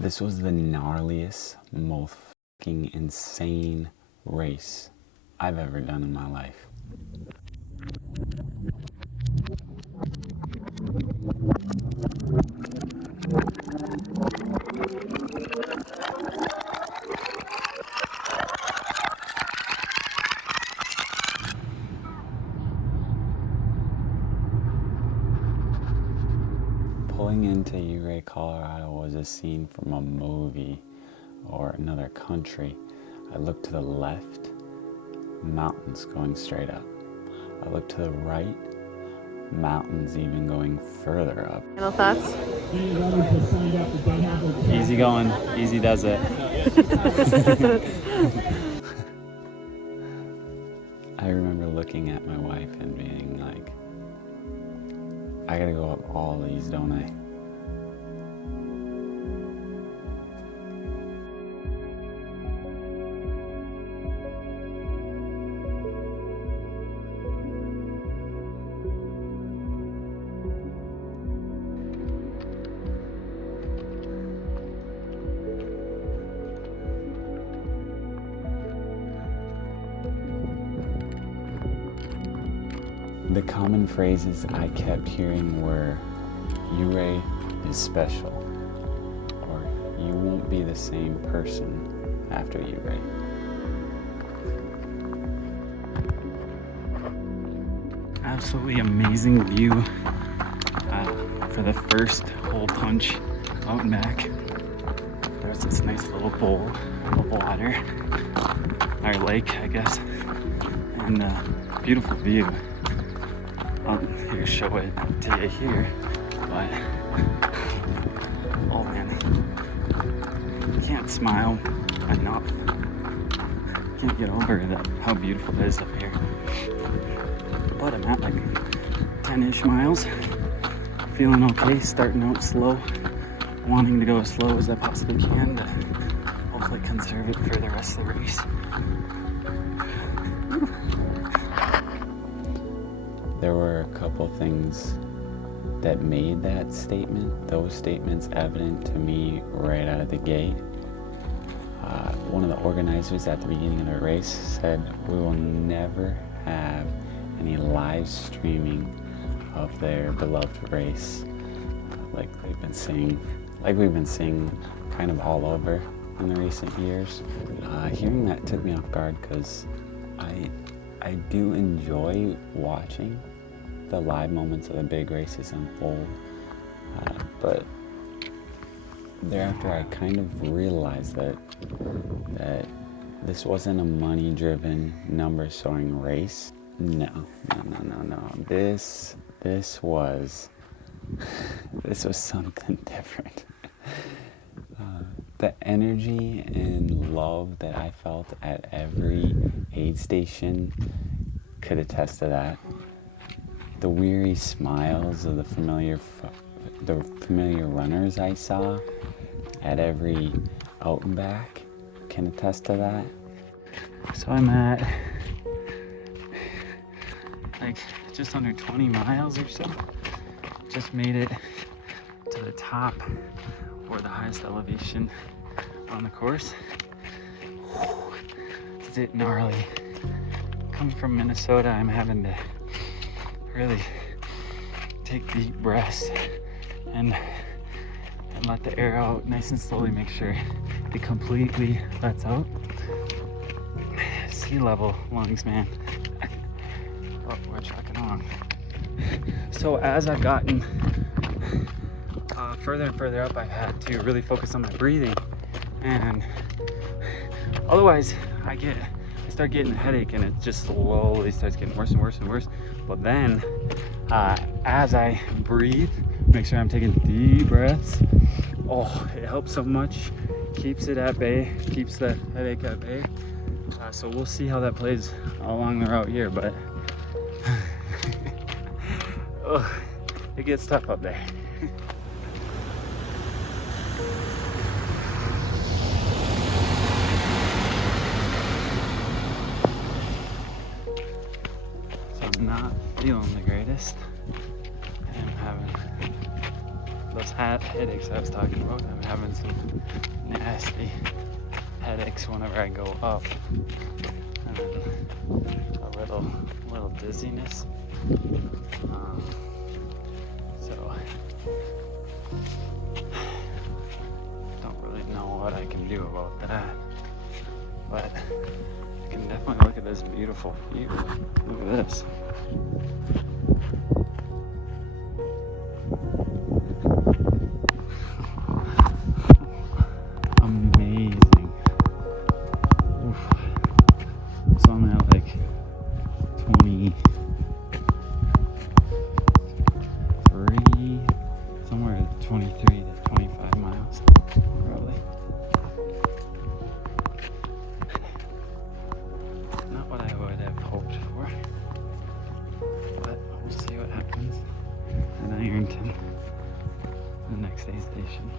This was the gnarliest, most fucking insane race I've ever done in my life. Pulling into Ouray, Colorado was a scene from a movie or another country. I looked to the left, mountains going straight up. I looked to the right, mountains even going further up. Final thoughts? Easy going, easy does it. I remember looking at my wife and being like, I gotta go up all these, don't I? The common phrases I kept hearing were, Uray is special, or you won't be the same person after Uray. Absolutely amazing view for the first hole punch out and back. There's this nice little bowl of water, or lake, I guess, and beautiful view. I'll here show it to you here, but oh man, can't smile enough. Can't get over that how beautiful it is up here. But I'm at like 10-ish miles, feeling okay, starting out slow, wanting to go as slow as I possibly can to hopefully conserve it for the rest of the race. There were a couple things that made that statement, those statements evident to me right out of the gate. One of the organizers at the beginning of the race said, we will never have any live streaming of their beloved race, like we've been seeing kind of all over in the recent years. Hearing that took me off guard because I do enjoy watching the live moments of the big races unfold, but thereafter I kind of realized that this wasn't a money-driven, number-soaring race. No. This was something different. The energy and love that I felt at every aid station could attest to that. The weary smiles of the familiar runners I saw at every out and back can attest to that. So I'm at like just under 20 miles or so. Just made it to the top or the highest elevation on the course. Is it gnarly? Coming from Minnesota, I'm having to really take deep breaths and let the air out nice and slowly, make sure it completely lets out. Sea level lungs, man. Oh, we're trucking along. So as I've gotten further and further up, I've had to really focus on my breathing, and otherwise I start getting a headache, and it just slowly starts getting worse and worse and worse. But then as I breathe, make sure I'm taking deep breaths. Oh, it helps so much, keeps it at bay, keeps the headache at bay. So we'll see how that plays along the route here, but oh, it gets tough up there. So I'm not feeling the greatest. I am having those that headaches I was talking about. I'm having some nasty headaches whenever I go up, and then a little dizziness. So don't really know what I can do about that, but I can definitely look at this beautiful view. Look at this. Amazing. Oof. So I'm at like 23, somewhere 23 to 25 miles, probably. Not what I would have hoped for, but we'll see what happens in Ironton, the next aid station.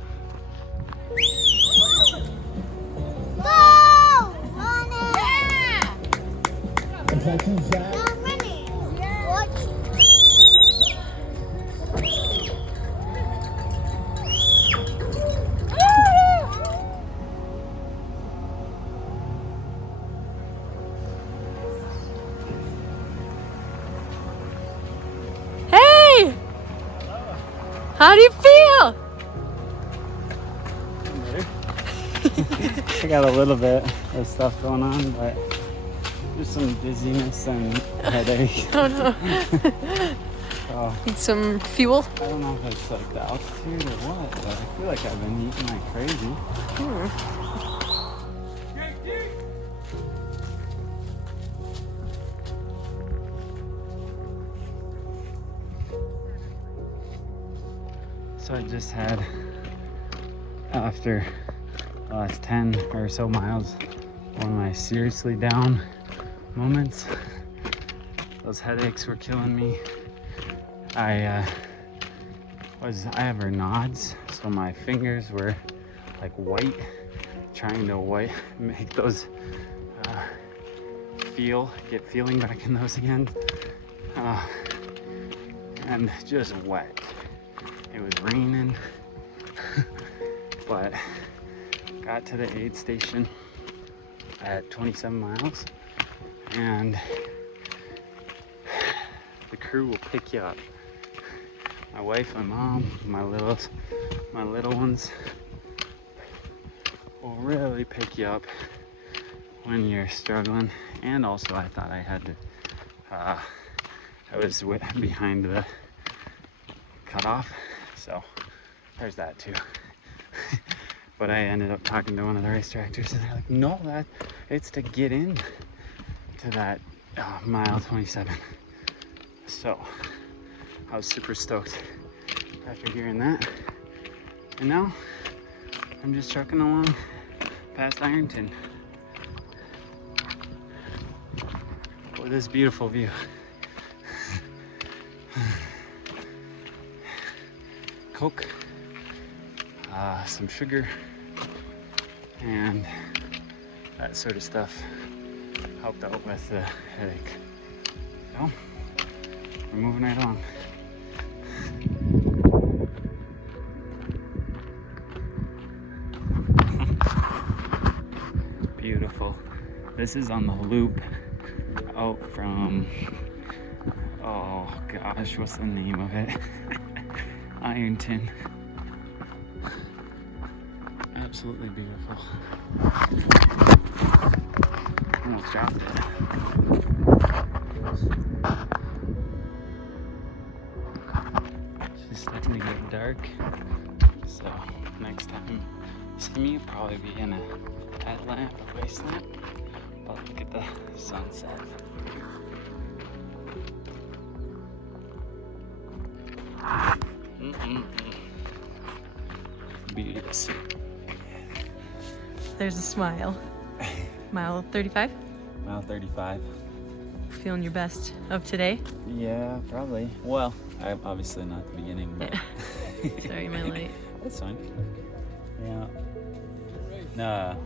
Hey! How do you feel? I got a little bit of stuff going on, but there's some dizziness and headache. Oh no. So, Need some fuel? I don't know if it's like the altitude or what, but I feel like I've been eating like crazy. So I just had, after the last 10 or so miles, one of my seriously down moments. Those headaches were killing me. I have Raynaud's, so my fingers were like white, trying to make those get feeling back in those again, and just wet. It was raining, but got to the aid station at 27 miles, and the crew will pick you up. My wife, my mom, my little ones will really pick you up when you're struggling. And also, I thought I had to. I was behind the cutoff, so there's that too. But I ended up talking to one of the race directors, and they're like, "No, it's to get in to that mile 27." So I was super stoked after hearing that, and now I'm just trucking along past Ironton with this beautiful view. Coke, some sugar, and that sort of stuff helped out with the headache. So we're moving right along. Beautiful. This is on the loop out from, oh gosh, what's the name of it? Ironton. Absolutely beautiful. Almost dropped it. It's starting to get dark, so next time you see me, you'll probably be in a headlamp, a waist lamp, but look at the sunset. Beautiful. There's a smile. Mile 35? Mile 35. Feeling your best of today? Yeah, probably. Well, I'm obviously not the beginning, but Sorry, my light. that's fine. Yeah. No,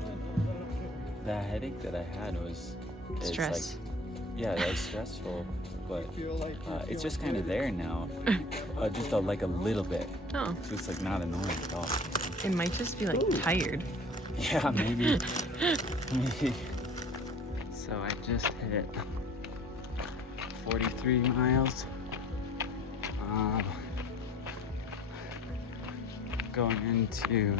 the headache that I had was Stress. It's like, Yeah, that's stressful, but Feel like it's just kind of there now. Just like a little bit. Oh, So it's like not annoying at all. it might just be like tired. Yeah, maybe. Maybe. So I just hit 43 miles. Going into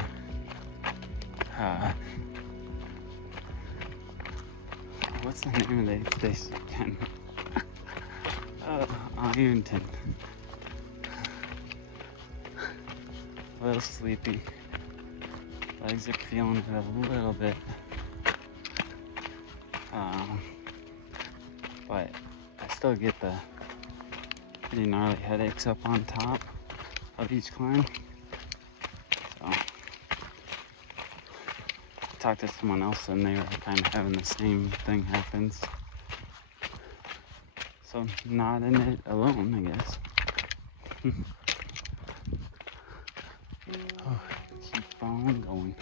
what's the name of the station again? Ironton. A little sleepy. Legs are feeling it a little bit. But I still get the pretty gnarly headaches up on top of each climb. So I talked to someone else and they were kind of having the same thing happens. So not in it alone, I guess. Oh, keep on going.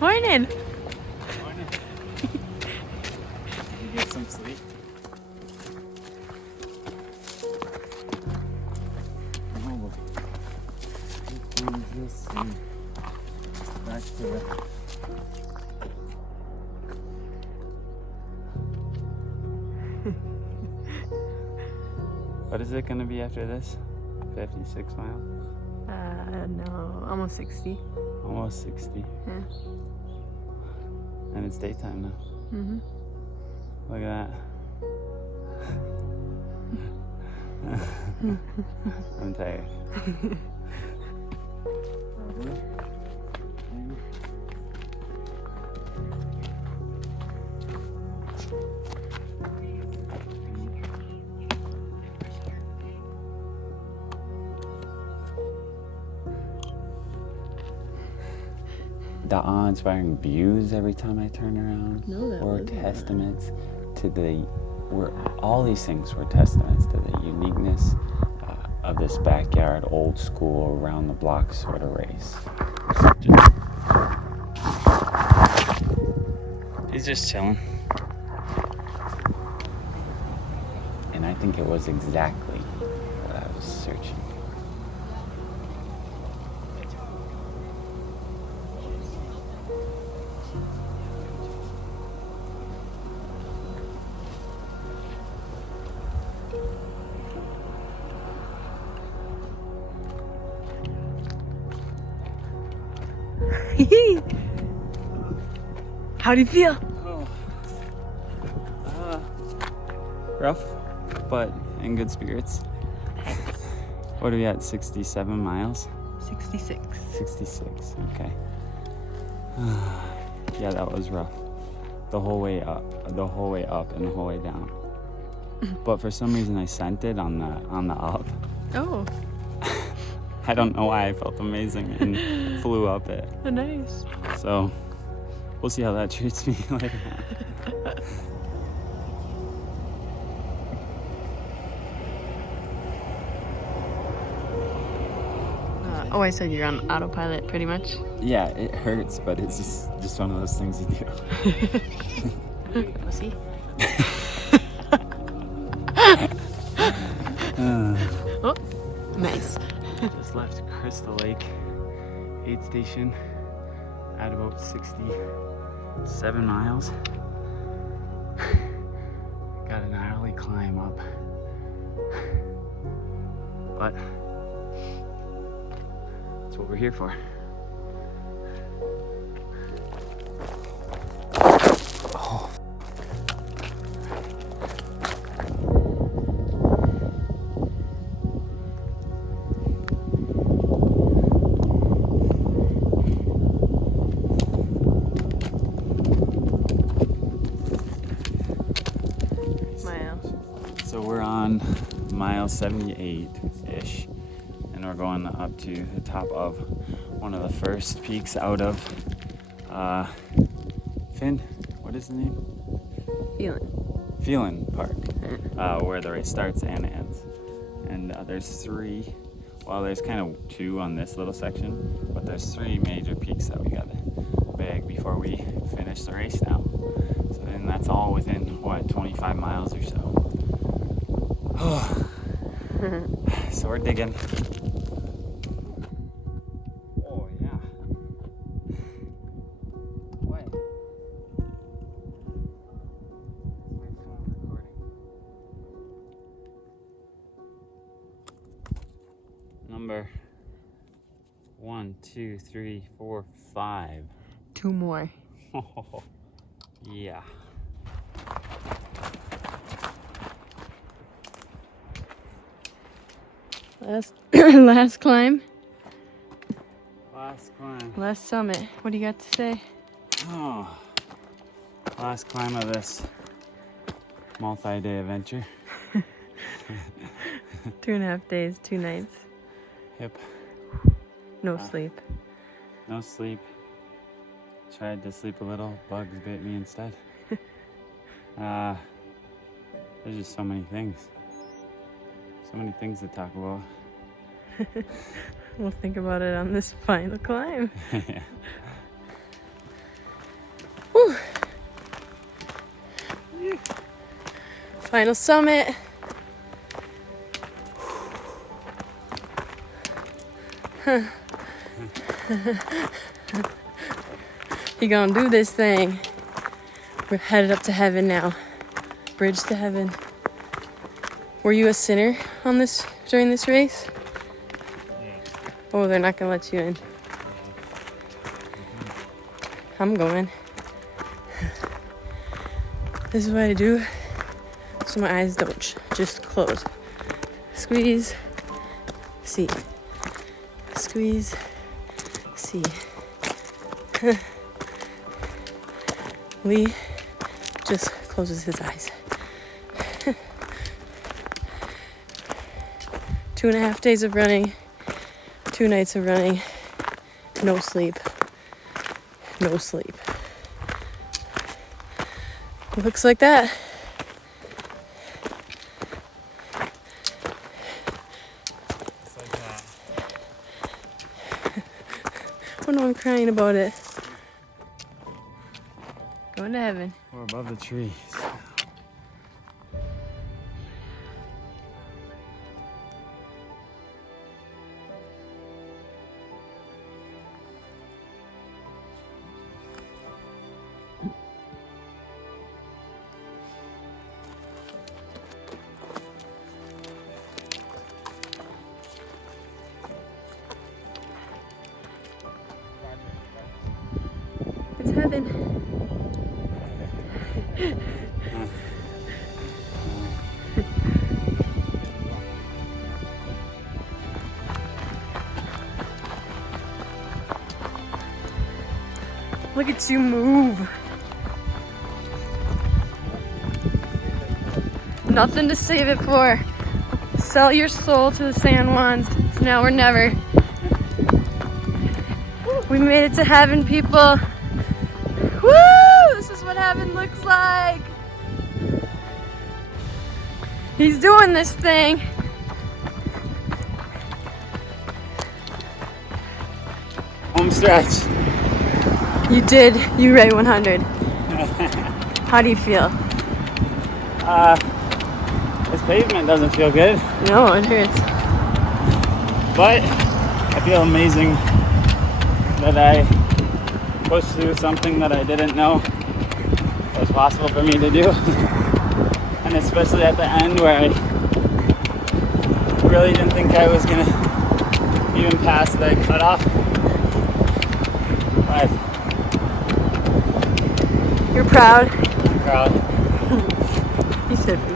Morning. Morning. Did you get some sleep? Oh, keep on this and back to it. What is it going to be after this? 56 miles? No, almost 60. Almost 60. Yeah. And it's daytime now. Mm-hmm. Look at that. I'm tired. The awe-inspiring views every time I turn around No, that were wasn't testaments to all these things were testaments to the uniqueness of this backyard, old school, around the block sort of race. He's just chilling. And I think it was exactly what I was searching. How do you feel? Rough, but in good spirits. What are we at, 67 miles? 66. 66, okay. Yeah, that was rough. The whole way up and the whole way down. But for some reason I sent it on the up. Oh, I don't know why I felt amazing and flew up it. nice. So we'll see how that treats me later on. Oh, I said you're on autopilot pretty much. Yeah, it hurts, but it's just one of those things you do. Pussy. Oh, nice. Just left Crystal Lake aid station at about 67 miles. Got a gnarly climb up, but that's what we're here for. Oh. So we're on mile 78-ish, and we're going up to the top of one of the first peaks out of Finn. What is the name? Feeling. feeling park, where the race starts and ends. And there's three, well, there's kind of two on this little section, but there's three major peaks that we gotta bag before we finish the race now. So then that's all within, 25 miles or so. So we're digging. Oh, yeah. What? Number 1, 2, 3, 4, 5. 2 more. Yeah. Last climb. Last climb. Last summit. What do you got to say? Oh. Last climb of this multi-day adventure. 2.5 days, 2 nights. Yep. No sleep. No sleep. Tried to sleep a little. Bugs bit me instead. There's just so many things. So many things to talk about. We'll think about it on this final climb. Yeah. Woo. Final summit. You gonna do this thing. We're headed up to heaven now. Bridge to heaven. Were you a sinner on this during this race? Yeah. Oh, they're not gonna let you in. I'm going. This is what I do so my eyes don't just close. Squeeze, see. Squeeze, see. Lee just closes his eyes. 2.5 days of running, 2 nights of running, no sleep. No sleep. Looks like that. Looks like that. Oh no, I'm crying about it. Going to heaven. We're above the trees. It's heaven. Look at you move. Nothing to save it for. Sell your soul to the San Juans. It's now or never. We made it to heaven, people. Woo! This is what heaven looks like. He's doing this thing. Home stretch. You did Uray 100. How do you feel? This pavement doesn't feel good, No, it hurts. but I feel amazing that I pushed through something that I didn't know was possible for me to do. And especially at the end where I really didn't think I was gonna even pass the cutoff. But You're proud? I'm proud. You should be.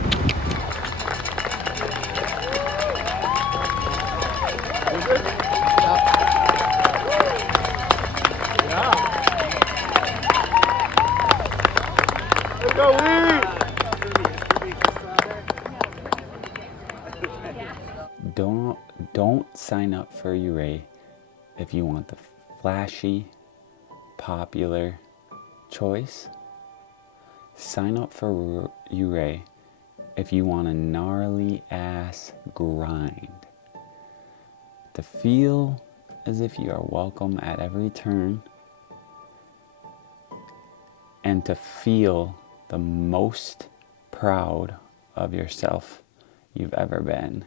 Don't sign up for Ouray if you want the flashy, popular choice. Sign up for Uray if you want a gnarly ass grind. To feel as if you are welcome at every turn, and to feel the most proud of yourself you've ever been.